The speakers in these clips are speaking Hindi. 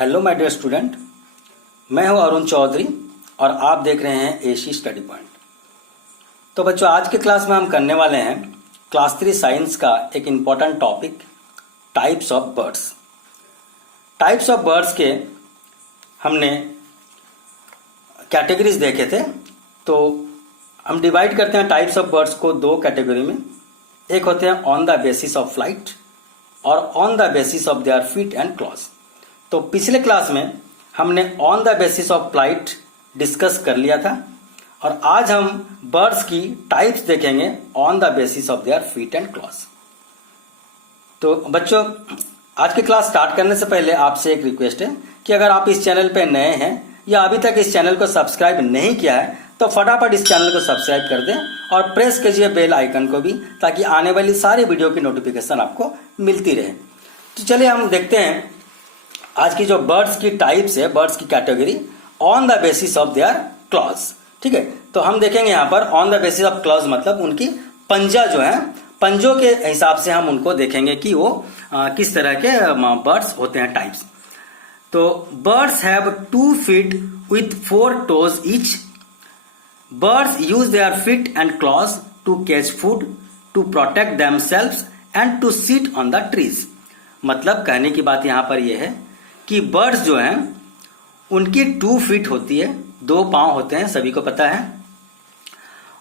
हेलो माय डियर स्टूडेंट, मैं हूं अरुण चौधरी और आप देख रहे हैं एसी स्टडी पॉइंट। तो बच्चों, आज के क्लास में हम करने वाले हैं क्लास 3 साइंस का एक important topic, types of birds. Types of birds के हमने कैटेगरीज देखे थे। तो हम डिवाइड करते हैं टाइप्स ऑफ बर्ड्स को दो कैटेगरी में। एक होते हैं on the basis of flight और on the basis of their feet and claws. तो पिछले क्लास में हमने on the basis of flight discuss कर लिया था और आज हम बर्ड्स की टाइप्स देखेंगे on the basis of their feet and claws. तो बच्चों, आज की क्लास स्टार्ट करने से पहले आपसे एक रिक्वेस्ट है कि अगर आप इस चैनल पे नए हैं या अभी तक इस चैनल को सब्सक्राइब नहीं किया है तो फटाफट इस चैनल को सब्सक्राइब कर दें और प्रेस कीजिए बेल आइकन को भी, ताकि आने वाली सारी वीडियो की नोटिफिकेशन आपको मिलती रहे। तो चलिए हम देखते हैं आज की जो बर्ड्स की टाइप्स है, बर्ड्स की category on the basis of there clause. ठीक है, तो हम देखेंगे यहाँ पर on the basis of clause मतलब उनकी पंजा जो है, पंजों के हिसाब से हम उनको देखेंगे कि वो किस तरह के बर्ड्स होते हैं, टाइप्स। तो birds have 2 feet with 4 toes each. Birds use their feet and claws to catch food, to protect themselves and to sit on the trees. मतलब कहने की बात यहाँ पर यह है कि बर्ड्स जो हैं उनकी 2 feet होती है, 2 पांव होते हैं, सभी को पता है।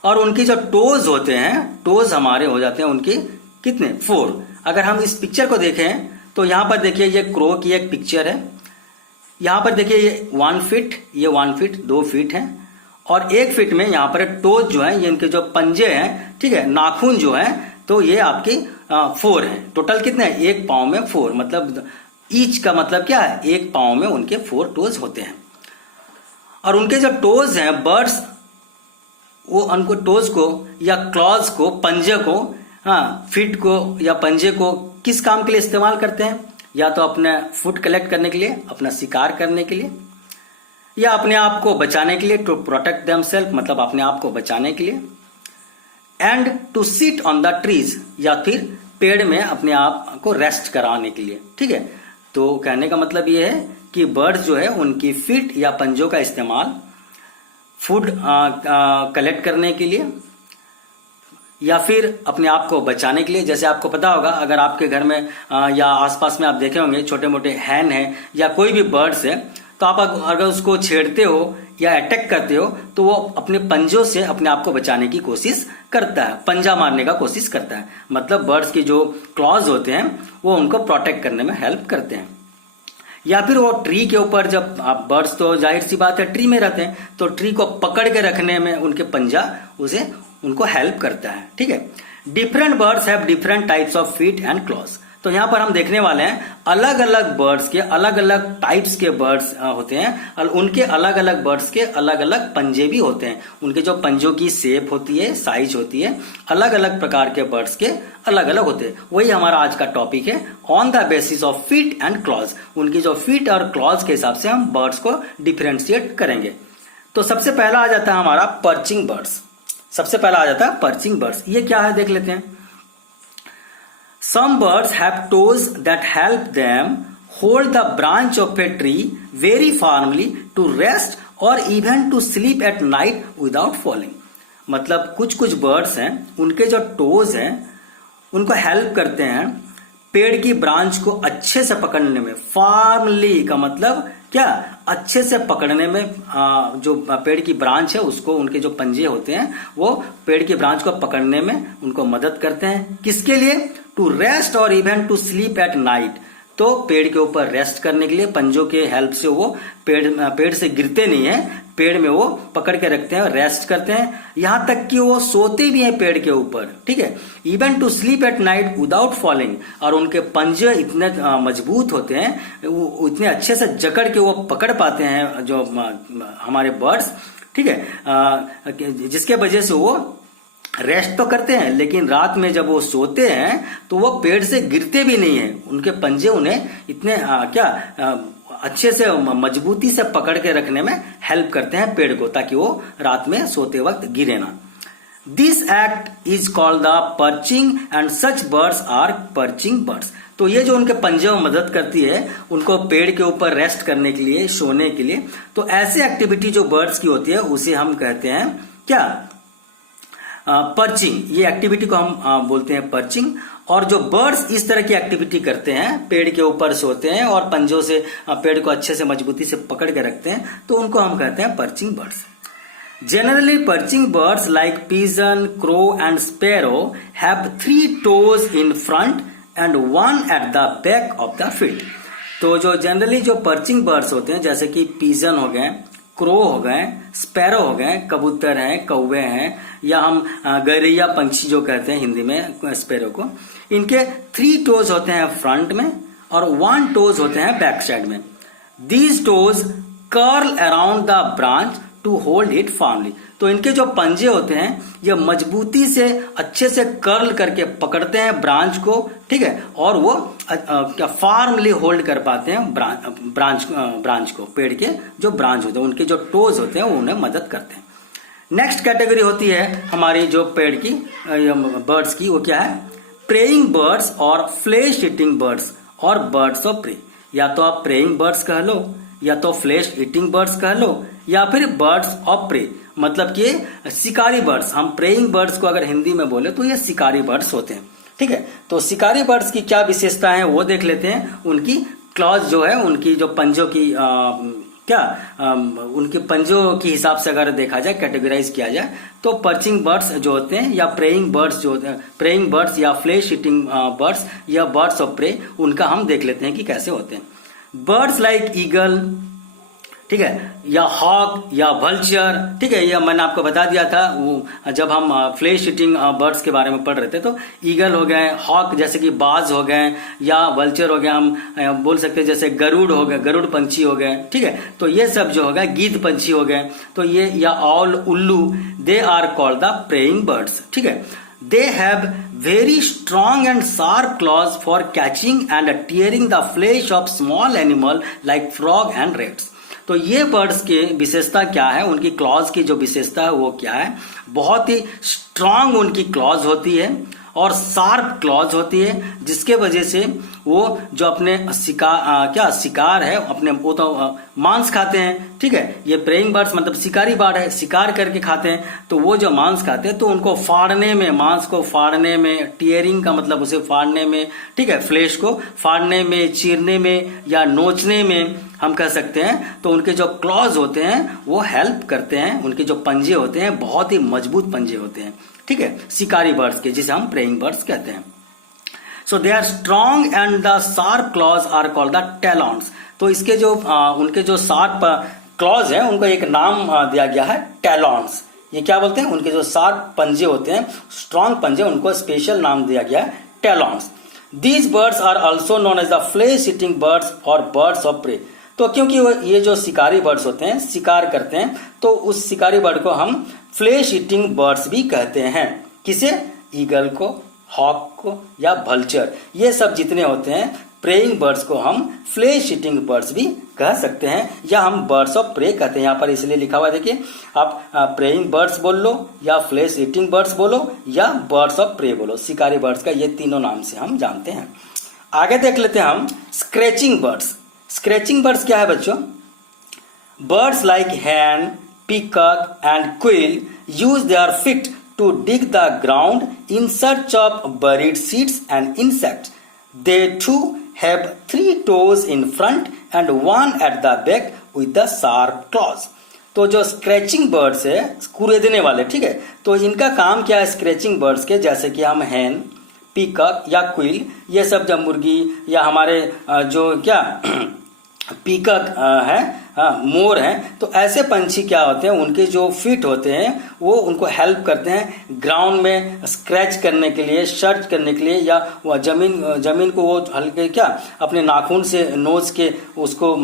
और उनकी जो टोज होते हैं, टोज हमारे हो जाते हैं उनके कितने, 4। अगर हम इस पिक्चर को देखें तो यहाँ पर देखिए ये क्रो की एक पिक्चर है। यहाँ पर देखिए ये 1 feet, ये 1 feet, 2 feet है। और 1 feet में यहाँ पर टोज जो है, ये इनके जो पंजे हैं, ठीक है, नाखून जो है, तो ये आपकी 4 है। टोटल कितने हैं, एक पांव में 4, मतलब ईच का मतलब क्या है, एक पांव में उनके 4 टोज होते हैं। और उनके जो टोज हैं बर्ड्स, वो उनको टोज को या क्लॉज को, पंजे को, फीट को या पंजे को किस काम के लिए इस्तेमाल करते हैं? या तो अपने फूड कलेक्ट करने के लिए, अपना शिकार करने के लिए, या अपने आप को बचाने के लिए, टू प्रोटेक्ट देमसेल्फ मतलब अपने आप को बचाने के लिए, and to sit on the trees या फिर पेड़ में अपने आप को रेस्ट कराने के लिए। ठीक है, तो कहने का मतलब ये है कि बर्ड्स जो है उनकी फीट या पंजों का इस्तेमाल फूड कलेक्ट करने के लिए या फिर अपने आप को बचाने के लिए। जैसे आपको पता होगा, अगर आपके घर में या आसपास में आप देखे होंगे छोटे मोटे हैन है या कोई भी बर्ड्स है, तो आप अगर उसको छेड़ते हो या अटैक करते हो तो वो अपने पंजों से अपने आप को बचाने की कोशिश करता है, पंजा मारने का कोशिश करता है। मतलब बर्ड्स की जो क्लॉज होते हैं वो उनको प्रोटेक्ट करने में हेल्प करते हैं। या फिर वो ट्री के ऊपर, जब आप बर्ड्स तो जाहिर सी बात है ट्री में रहते हैं, तो ट्री को पकड़ के रखने में उनके पंजा उनको हेल्प करता है। ठीक है, different birds have different types of feet and claws. तो यहाँ पर हम देखने वाले हैं अलग अलग बर्ड्स के अलग अलग टाइप्स के बर्ड्स होते हैं और उनके अलग अलग बर्ड्स के अलग अलग पंजे भी होते हैं। उनके जो पंजों की शेप होती है, साइज होती है, अलग अलग प्रकार के बर्ड्स के अलग अलग होते हैं। वही हमारा आज का टॉपिक है, on the basis of feet and clause. उनकी जो फीट और क्लॉज के हिसाब से हम बर्ड्स को डिफ्रेंशिएट करेंगे। तो सबसे पहला आ जाता है हमारा पर्चिंग बर्ड्स। सबसे पहला आ जाता है पर्चिंग बर्ड्स। ये क्या है देख लेते हैं। Some birds have toes that help them hold the branch of a tree very firmly to rest or even to sleep at night without falling. मतलब कुछ बर्ड्स हैं, उनके जो टोज हैं उनको हेल्प करते हैं पेड़ की ब्रांच को अच्छे से पकड़ने में। फार्मली का मतलब क्या, अच्छे से पकड़ने में। जो पेड़ की ब्रांच है उसको, उनके जो पंजे होते हैं वो पेड़ की ब्रांच को पकड़ने में उनको मदद करते हैं। किसके लिए? टू रेस्ट और even to sleep at night. तो पेड़ के ऊपर रेस्ट करने के लिए पंजों के हेल्प से वो पेड़ से गिरते नहीं है, पेड़ में वो पकड़ के रखते हैं, रेस्ट करते हैं, यहां तक कि वो सोते भी हैं पेड़ के ऊपर। ठीक है, even to sleep at night without falling. और उनके पंजे इतने मजबूत होते हैं, वो इतने अच्छे से जकड़ के वो पकड़ पाते हैं जो हमारे बर्ड्स। ठीक है, जिसके वजह से वो रेस्ट तो करते हैं, लेकिन रात में जब वो सोते हैं तो वो पेड़ से गिरते भी नहीं है। उनके पंजे उन्हें इतने अच्छे से मजबूती से पकड़ के रखने में हेल्प करते हैं पेड़ को, ताकि वो रात में सोते वक्त गिरे ना। This act is called the perching and such birds are perching birds. तो ये जो उनके पंजे में मदद करती है उनको पेड़ के ऊपर रेस्ट करने के लिए, सोने के लिए, तो ऐसी एक्टिविटी जो बर्ड्स की होती है उसे हम कहते हैं क्या, पर्चिंग। ये एक्टिविटी को हम बोलते हैं पर्चिंग। और जो बर्ड्स इस तरह की एक्टिविटी करते हैं, पेड़ के ऊपर सोते हैं और पंजों से पेड़ को अच्छे से मजबूती से पकड़ के रखते हैं, तो उनको हम कहते हैं perching birds. Generally, perching birds like pigeon, crow and sparrow have 3 toes in front and 1 at the back of the feet. तो जो जनरली जो पर्चिंग बर्ड्स होते हैं, जैसे कि पिजन हो गए, क्रो हो गए, स्पैरो हो गए, कबूतर हैं, कौवे हैं, या हम गौरैया पंछी जो कहते हैं हिंदी में स्पैरो को, इनके 3 टोज होते हैं फ्रंट में और 1 टोज होते हैं बैक साइड में। These toes curl around the branch to hold it firmly. तो इनके जो पंजे होते हैं ये मजबूती से अच्छे से कर्ल करके पकड़ते हैं ब्रांच को, ठीक है, और वो क्या फार्मली होल्ड कर पाते हैं ब्रांच को। पेड़ के जो ब्रांच होते हैं उनके जो टोज होते हैं वो उन्हें मदद करते हैं। नेक्स्ट कैटेगरी होती है हमारी जो पेड़ की बर्ड्स की, वो क्या है, प्रेइंग बर्ड्स और फ्लेश ईटिंग बर्ड्स और बर्ड्स ऑफ प्रे। या तो आप प्रेइंग बर्ड्स कह लो, या तो फ्लेश ईटिंग बर्ड्स कह लो, या फिर बर्ड्स ऑफ प्रे, मतलब कि शिकारी बर्ड्स। हम प्रेइंग बर्ड्स को अगर हिंदी में बोले तो ये शिकारी बर्ड्स होते हैं, ठीक है। तो शिकारी बर्ड्स की क्या विशेषता है वो देख लेते हैं। उनकी क्लॉज जो है, उनकी जो पंजों की उनके पंजों के हिसाब से अगर देखा जाए, कैटेगराइज किया जाए, तो पर्चिंग बर्ड्स जो होते हैं या प्रेइंग बर्ड्स जो होते हैं, प्रेइंग बर्ड्स या फ्लेश ईटिंग बर्ड्स या बर्ड्स ऑफ प्रे, उनका हम देख लेते हैं कि कैसे होते हैं। बर्ड्स लाइक ईगल, ठीक है, या हॉक या वल्चर, ठीक है, ये मैंने आपको बता दिया था वो जब हम फ्लेश ईटिंग बर्ड्स के बारे में पढ़ रहे थे। तो ईगल हो गए, हॉक जैसे कि बाज हो गए, या वल्चर हो गया, हम बोल सकते हैं जैसे गरुड़ हो गए, गरुड़ पंछी हो गए, ठीक है। तो ये सब जो हो गए, गीद पंछी हो गए, तो ये, या ऑल उल्लू, they are called the preying birds, ठीक है। They have very strong and sharp claws for catching and tearing the flesh of small animal like frog and rats. तो ये बर्ड्स के विशेषता क्या है, उनकी क्लॉज की जो विशेषता है वो क्या है, बहुत ही स्ट्रांग उनकी क्लॉज होती है और शार्प क्लॉज होती है, जिसके वजह से वो जो अपने शिकार है अपने, वो तो मांस खाते हैं, ठीक है। ये प्रेइंग बर्ड्स मतलब शिकारी बर्ड है, शिकार करके खाते हैं। तो वो जो मांस खाते हैं तो उनको फाड़ने में, मांस को फाड़ने में, टीयरिंग का मतलब उसे फाड़ने में, ठीक है, फ्लेश को फाड़ने में, चीरने में या नोचने में हम कह सकते हैं। तो उनके जो क्लॉज होते हैं वो हेल्प करते हैं। उनके जो पंजे होते हैं बहुत ही मजबूत पंजे होते हैं, ठीक है, शिकारी बर्ड्स के, जिसे हम प्रेइंग बर्ड्स कहते हैं। So they are strong and the sharp claws are called the talons. तो इसके जो उनके जो शार्प क्लॉज है उनको एक नाम दिया गया है टैलॉन्स। ये क्या बोलते हैं, उनके जो शार्प पंजे होते हैं, स्ट्रॉन्ग पंजे, उनको स्पेशल नाम दिया गया है talons. These birds are also known as the flesh eating birds और बर्ड्स ऑफ प्रे। तो क्योंकि ये जो शिकारी बर्ड्स होते हैं, शिकार करते हैं, तो उस शिकारी बर्ड को हम फ्लेश ईटिंग बर्ड्स भी कहते हैं। किसे, ईगल को, हॉक को या वल्चर, ये सब जितने होते हैं प्रेइंग बर्ड्स को हम फ्लेश ईटिंग बर्ड्स भी कह सकते हैं, या हम बर्ड्स ऑफ प्रे कहते हैं। यहाँ पर इसलिए लिखा हुआ देखिए, आप प्रेइंग बर्ड्स बोल लो, या फ्लेश ईटिंग बर्ड्स बोलो, या बर्ड्स ऑफ प्रे बोलो। शिकारी बर्ड्स का ये तीनों नाम से हम जानते हैं। आगे देख लेते हैं हम स्क्रैचिंग बर्ड्स। स्क्रैचिंग बर्ड्स क्या है बच्चों, birds like hen, peacock and quail use their feet to dig the ground in search of buried seeds and insects. They too have 3 toes in front and 1 at the back with the sharp claws. तो जो स्क्रैचिंग बर्ड्स है, कुरेदने वाले, ठीक है, तो इनका काम क्या है स्क्रैचिंग बर्ड्स के, जैसे कि हम हैन, पीकॉक या क्विल, ये सब जब मुर्गी या हमारे जो क्या पीकॉक है, मोर हैं, तो ऐसे पंछी क्या होते हैं, उनके जो फीट होते हैं वो उनको हेल्प करते हैं ग्राउंड में स्क्रैच करने के लिए, सर्च करने के लिए, या वह जमीन को वो हल्के क्या अपने नाखून से नोच के उसको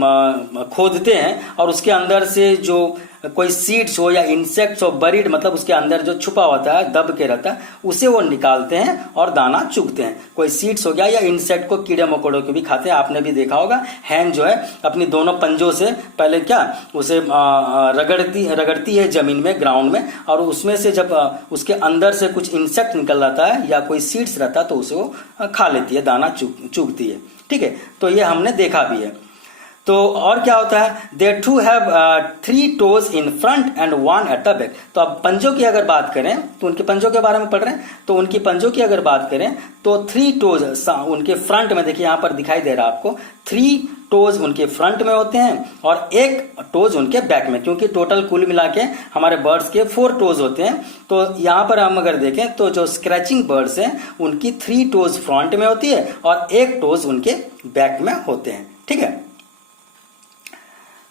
खोदते हैं, और उसके अंदर से जो कोई सीड्स हो या इंसेक्ट्स हो, बरीड मतलब उसके अंदर जो छुपा होता है, दब के रहता है, उसे वो निकालते हैं और दाना चुगते हैं। कोई सीड्स हो गया या इंसेक्ट को, कीड़े मकोड़ों को भी खाते हैं। आपने भी देखा होगा हैन जो है अपनी दोनों पंजों से पहले क्या उसे रगड़ती है जमीन में, ग्राउंड में, और उसमें से जब उसके अंदर से कुछ इंसेक्ट निकल जाता है या कोई सीड्स रहता है तो उसे वो खा लेती है, दाना चुगती है। ठीक है, तो ये हमने देखा भी है। तो और क्या होता है, they to have 3 toes in front and 1 at the back. तो अब पंजों की अगर बात करें तो उनके पंजों के बारे में पढ़ रहे हैं, तो उनकी पंजों की अगर बात करें तो 3 टोज उनके फ्रंट में, देखिए यहां पर दिखाई दे रहा है आपको, 3 टोज उनके फ्रंट में होते हैं और 1 टोज उनके बैक में, क्योंकि टोटल कुल मिला के हमारे बर्ड्स के 4 टोज होते हैं। तो यहां पर हम अगर देखें तो जो स्क्रैचिंग बर्ड्स हैं उनकी 3 टोज फ्रंट में होती है और 1 टोज उनके बैक में होते हैं। ठीक है,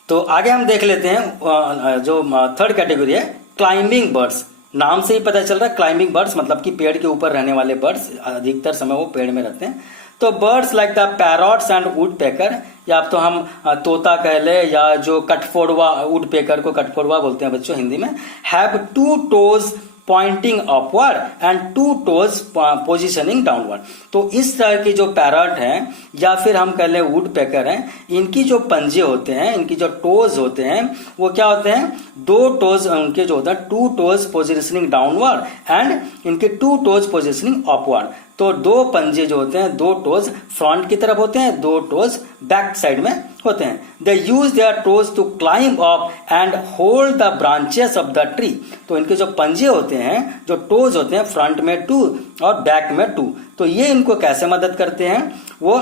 तो आगे हम देख लेते हैं जो थर्ड कैटेगरी है, क्लाइंबिंग बर्ड्स। नाम से ही पता चल रहा है क्लाइंबिंग बर्ड्स मतलब कि पेड़ के ऊपर रहने वाले बर्ड्स, अधिकतर समय वो पेड़ में रहते हैं। तो birds like the parrots and woodpecker, या अब तो हम तोता कह ले या जो कटफोड़वा, वुड पेकर को कटफोड़वा बोलते हैं बच्चों हिंदी में, have 2 toes pointing upward and 2 toes positioning downward. तो इस तरह के जो पैरट हैं या फिर हम कह लें वुड पेकर हैं, इनकी जो पंजे होते हैं, इनकी जो टोज होते हैं वो क्या होते हैं, 2 टोज उनके जो होता है 2 टोज पोजिशनिंग डाउनवर्ड एंड इनके 2 टोज पोजिशनिंग अपवर्ड। तो 2 पंजे जो होते हैं, 2 टोज फ्रंट की तरफ होते हैं, 2 टोज बैक साइड में होते हैं। They use their toes to climb up and hold the branches of the tree. तो इनके जो पंजे होते हैं, जो टोज होते हैं, फ्रंट में 2 और बैक में 2, तो ये इनको कैसे मदद करते हैं, वो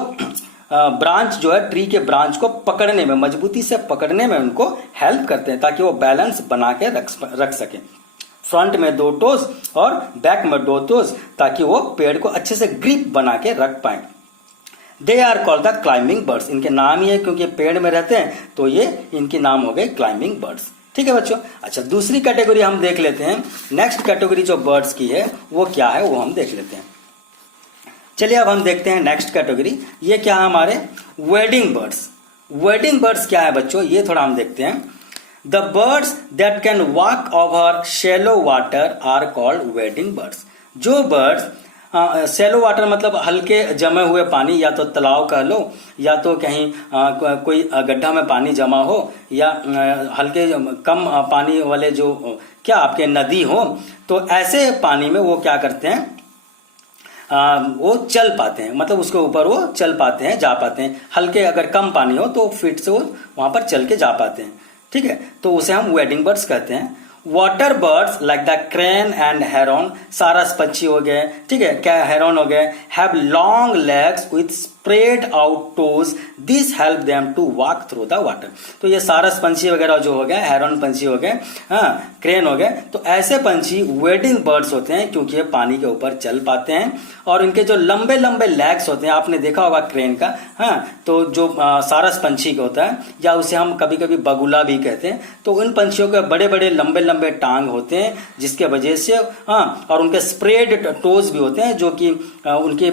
ब्रांच जो है, ट्री के ब्रांच को पकड़ने में, मजबूती से पकड़ने में उनको हेल्प करते हैं ताकि वो बैलेंस बना के रख सके। फ्रंट में 2 टोज और बैक में 2 टोज, ताकि वो पेड़ को अच्छे से ग्रिप बना के रख पाए। They are called the climbing birds. इनके नाम ही है क्योंकि पेड़ में रहते हैं, तो ये इनके नाम हो गए क्लाइंबिंग बर्ड्स। ठीक है बच्चों, अच्छा दूसरी कैटेगरी हम देख लेते हैं। नेक्स्ट कैटेगरी जो बर्ड्स की है वो क्या है वो हम देख लेते हैं। चलिए अब हम देखते हैं नेक्स्ट कैटेगरी, ये क्या है हमारे वेडिंग बर्ड्स। वेडिंग बर्ड्स क्या है बच्चों, ये थोड़ा हम देखते हैं। The birds that can walk over shallow water are called wading birds. जो birds shallow water मतलब हल्के जमे हुए पानी, या तो तालाब कह लो या तो कहीं कोई गड्ढा में पानी जमा हो या हल्के कम पानी वाले जो क्या आपके नदी हो, तो ऐसे पानी में वो क्या करते हैं, वो चल पाते हैं, मतलब उसके ऊपर वो चल पाते हैं, जा पाते हैं। हल्के अगर कम पानी हो तो फीट से वो वहां पर चल के जा पाते हैं। ठीक है, तो उसे हम वेडिंग बर्ड्स कहते हैं। Water birds like the crane and heron, सारस पक्षी हो गए, ठीक है, क्या हेरॉन हो गए, have long legs with spread out toes, this help them to walk through the water. तो ये सारस पंछी वगैरह जो हो गए, हेरॉन पंछी हो गए, हाँ क्रेन हो गए, तो ऐसे पंछी वेडिंग बर्ड्स होते हैं क्योंकि ये पानी के ऊपर चल पाते हैं और इनके जो लंबे लंबे लेग्स होते हैं, आपने देखा होगा क्रेन का, हाँ तो जो सारस पंछी का होता है या उसे हम कभी कभी बगुला भी कहते हैं, तो उन पंछियों के बड़े बड़े लंबे लंबे टांग होते हैं जिसके वजह से, हाँ और उनके स्प्रेड टोज भी होते हैं जो कि उनके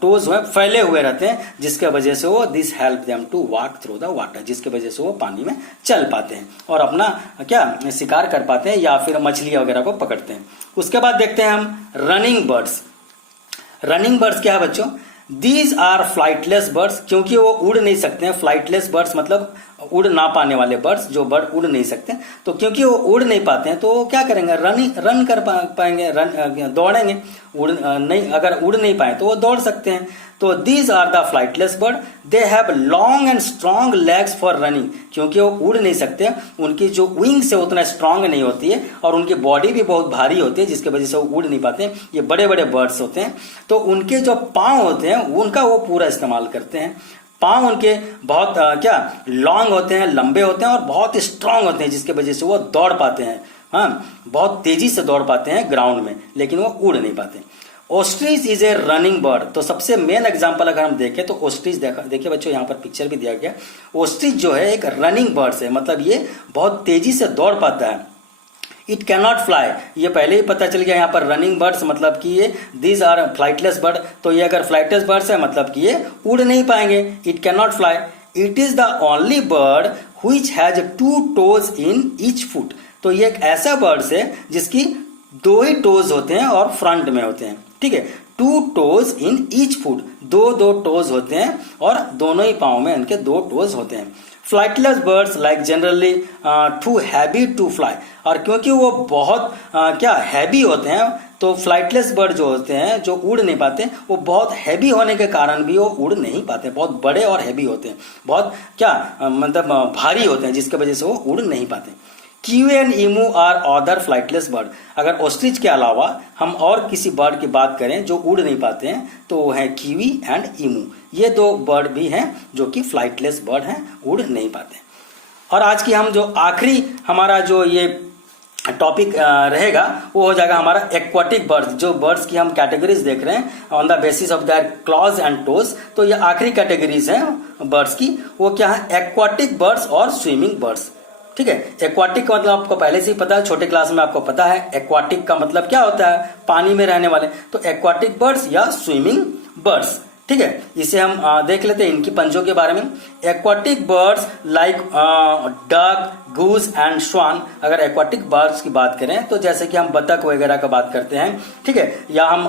टोज फैले हुए रहते हैं, जिसके वजह से वो this help them to walk through the water, जिसके वजह से वो पानी में चल पाते हैं और अपना क्या शिकार कर पाते हैं या फिर मछलियां वगैरह को पकड़ते हैं। उसके बाद देखते हैं हम रनिंग बर्ड्स। रनिंग बर्ड्स क्या है बच्चों, दीज आर फ्लाइटलेस बर्ड्स, क्योंकि वो उड़ नहीं सकते हैं। फ्लाइटलेस बर्ड्स मतलब उड़ ना पाने वाले बर्ड्स, जो बर्ड उड़ नहीं सकते, तो क्योंकि वो उड़ नहीं पाते हैं तो वो क्या करेंगे, रन कर पाएंगे, दौड़ेंगे। उड़ नहीं, अगर उड़ नहीं पाए तो वो दौड़ सकते हैं। तो these are the flightless bird, they have long and strong legs for running, क्योंकि वो उड़ नहीं सकते, उनकी जो विंग्स है उतना स्ट्रांग नहीं होती है और उनकी बॉडी भी बहुत भारी होती है जिसकी वजह से वो उड़ नहीं पाते हैं। ये बड़े बड़े बर्ड्स होते हैं, तो उनके जो पांव होते हैं उनका वो पूरा इस्तेमाल करते हैं। पांव उनके बहुत क्या लॉन्ग होते हैं, लंबे होते हैं और बहुत स्ट्रांग होते हैं, जिसके वजह से वो दौड़ पाते हैं, हाँ बहुत तेजी से दौड़ पाते हैं ग्राउंड में, लेकिन वो उड़ नहीं पाते। Ostrich is a running bird, तो सबसे मेन एग्जांपल अगर हम देखें तो ऑस्ट्रिच, देखिए बच्चों यहाँ पर पिक्चर भी दिया गया। ऑस्ट्रिच जो है एक रनिंग बर्ड है, मतलब ये बहुत तेजी से दौड़ पाता है। इट कैन नॉट फ्लाई, ये पहले ही पता चल गया यहाँ पर रनिंग बर्ड्स मतलब कि ये दीज आर फ्लाइटलेस बर्ड, तो ये अगर फ्लाइटलेस बर्ड्स है मतलब कि ये उड़ नहीं पाएंगे। It can not fly, it is the only bird which has 2 toes in each foot। तो ये एक ऐसा बर्ड्स है जिसकी 2 ही टोज होते हैं और फ्रंट में होते हैं, ठीक है। 2 toes in each foot, 2 toes होते हैं और दोनों ही पाँव में इनके 2 टोज होते हैं। Flightless birds like generally too heavy to fly, और क्योंकि वो बहुत क्या हैवी होते हैं, तो फ्लाइटलेस बर्ड जो होते हैं जो उड़ नहीं पाते, वो बहुत हैवी होने के कारण भी वो उड़ नहीं पाते, बहुत बड़े और हैवी होते हैं, बहुत क्या मतलब भारी होते हैं, जिसके वजह से वो उड़ नहीं पाते। Kiwi and emu are other flightless bird. अगर ऑस्ट्रिच के अलावा हम और किसी बर्ड की बात करें जो उड़ नहीं पाते हैं, तो वो है कीवी एंड ईमू। ये 2 बर्ड भी हैं जो कि फ्लाइटलेस बर्ड हैं, उड़ नहीं पाते। और आज की हम जो आखिरी हमारा जो ये टॉपिक रहेगा वो हो जाएगा हमारा एक्वाटिक बर्ड्स। जो बर्ड्स की हम कैटेगरीज देख रहे हैं on the basis of there clause and toes, तो ये आखिरी कैटेगरीज हैं बर्ड्स की। वो क्या है? एक्वाटिक बर्ड्स और स्विमिंग बर्ड्स, ठीक है। एक्वाटिक का मतलब आपको पहले से ही पता है, छोटे क्लास में आपको पता है एक्वाटिक का मतलब क्या होता है, पानी में रहने वाले। तो एक्वाटिक बर्ड्स या स्विमिंग बर्ड्स, ठीक है। इसे हम देख लेते हैं इनकी पंजों के बारे में। Aquatic birds like duck, goose and swan. अगर एक्वाटिक बर्ड्स की बात करें तो जैसे कि हम बतख वगैरह का बात करते हैं, ठीक है, या हम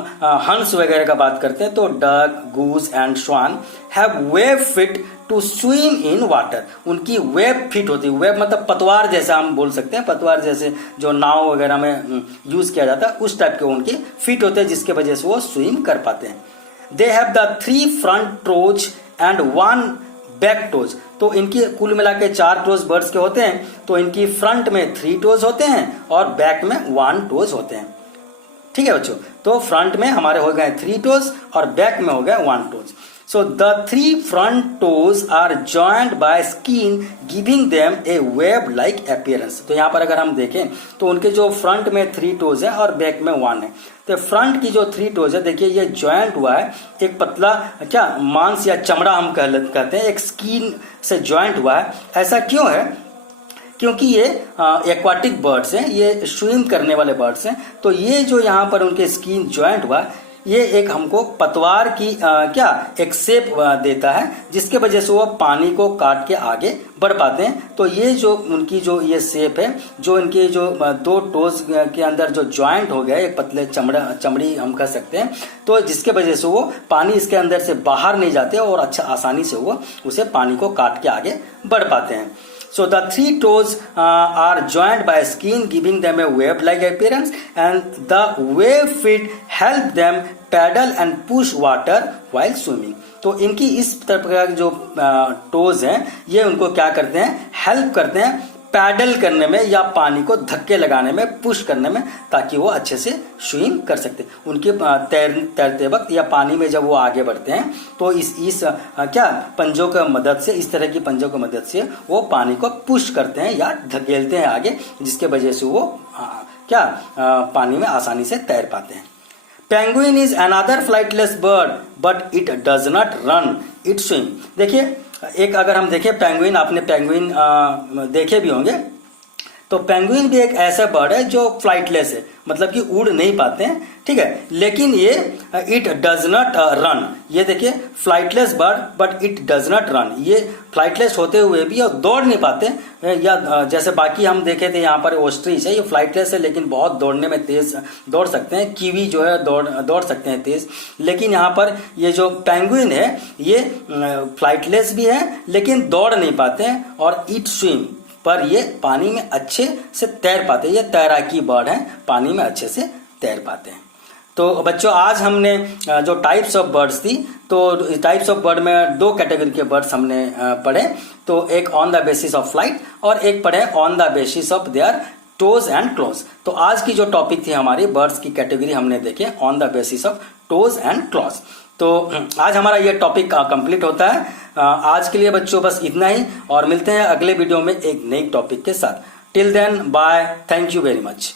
हंस वगैरह का बात करते हैं, तो duck, goose and swan have web feet to swim in water. उनकी वेब फिट होती है, वेब मतलब पतवार जैसा हम बोल सकते हैं, पतवार जैसे जो नाव वगैरह में यूज किया जाता है उस टाइप के उनकी फिट होते हैं, जिसके वजह से वो स्विम कर पाते हैं। They have the 3 front toes and 1 back toes. तो इनकी कुल मिला के 4 टोज बर्ड्स के होते हैं। तो इनकी फ्रंट में 3 टोज होते हैं और बैक में 1 टोज होते हैं, ठीक है बच्चों। तो फ्रंट में हमारे हो गए 3 टोज और बैक में हो गए 1 toes. So the 3 front toes are joined by skin giving them a web-like appearance। तो यहाँ पर अगर हम देखें तो उनके जो फ्रंट में 3 टोज है और बैक में 1 है। तो फ्रंट की जो 3 टोज है, देखिए ये ज्वाइंट हुआ है, एक पतला क्या मांस या चमड़ा हम कहते हैं, एक स्किन से ज्वाइंट हुआ है। ऐसा क्यों है? क्योंकि ये एक्वाटिक बर्ड्स हैं, ये स्विम करने वाले बर्ड्स हैं। तो ये जो यहाँ पर उनके स्किन ज्वाइंट हुआ है, ये एक हमको पतवार की क्या एक शेप देता है, जिसके वजह से वो पानी को काट के आगे बढ़ पाते हैं। तो ये जो उनकी जो ये शेप है, जो इनके जो 2 टोज के अंदर जो ज्वाइंट हो गया, एक पतले चमड़ी हम कह सकते हैं, तो जिसके वजह से वो पानी इसके अंदर से बाहर नहीं जाते और अच्छा आसानी से वो उसे पानी को काट के आगे बढ़ पाते हैं। So the 3 toes are joined by skin, giving them a web-like appearance, and the web feet help them paddle and push water while swimming। तो इनकी इस तरह का जो टोज हैं, ये उनको क्या करते हैं? हेल्प करते हैं पैडल करने में या पानी को धक्के लगाने में, पुश करने में, ताकि वो अच्छे से स्विम कर सकते। उनके तैरते वक्त या पानी में जब वो आगे बढ़ते हैं तो इस क्या पंजों की मदद से, इस तरह की पंजों की मदद से वो पानी को पुश करते हैं या धकेलते हैं आगे, जिसके वजह से वो क्या पानी में आसानी से तैर पाते हैं। Penguin is another flightless bird but it does not run, it swim. देखिए एक अगर हम देखें पेंगुइन, आपने पेंगुइन देखे भी होंगे, तो पेंगुइन भी एक ऐसा बर्ड है जो फ्लाइटलेस है, मतलब कि उड़ नहीं पाते हैं, ठीक है, लेकिन ये इट डज नॉट रन। ये देखिए flightless bird but it does not run, ये फ्लाइटलेस होते हुए भी और दौड़ नहीं पाते, या जैसे बाकी हम देखे थे यहाँ पर ऑस्ट्रिच है, ये फ्लाइटलेस है लेकिन बहुत दौड़ने में तेज दौड़ सकते हैं, कीवी जो है दौड़ सकते हैं तेज, लेकिन यहाँ पर ये जो पेंगुइन है ये फ्लाइटलेस भी है लेकिन दौड़ नहीं पाते हैं, और इट स्विम, पर ये पानी में अच्छे से तैर पाते हैं। ये तैराकी बर्ड है, पानी में अच्छे से तैर पाते हैं। तो बच्चों आज हमने जो टाइप्स ऑफ बर्ड्स थी, तो टाइप्स ऑफ बर्ड में 2 कैटेगरी के बर्ड्स हमने पढ़े। तो एक on the basis of flight और एक पढ़े on the basis of their toes and claws. तो आज की जो टॉपिक थी हमारी बर्ड्स की कैटेगरी हमने देखे on the basis of toes and claws. तो आज हमारा ये टॉपिक कंप्लीट होता है। आज के लिए बच्चों बस इतना ही, और मिलते हैं अगले वीडियो में एक नई टॉपिक के साथ। Till then bye, thank you very much.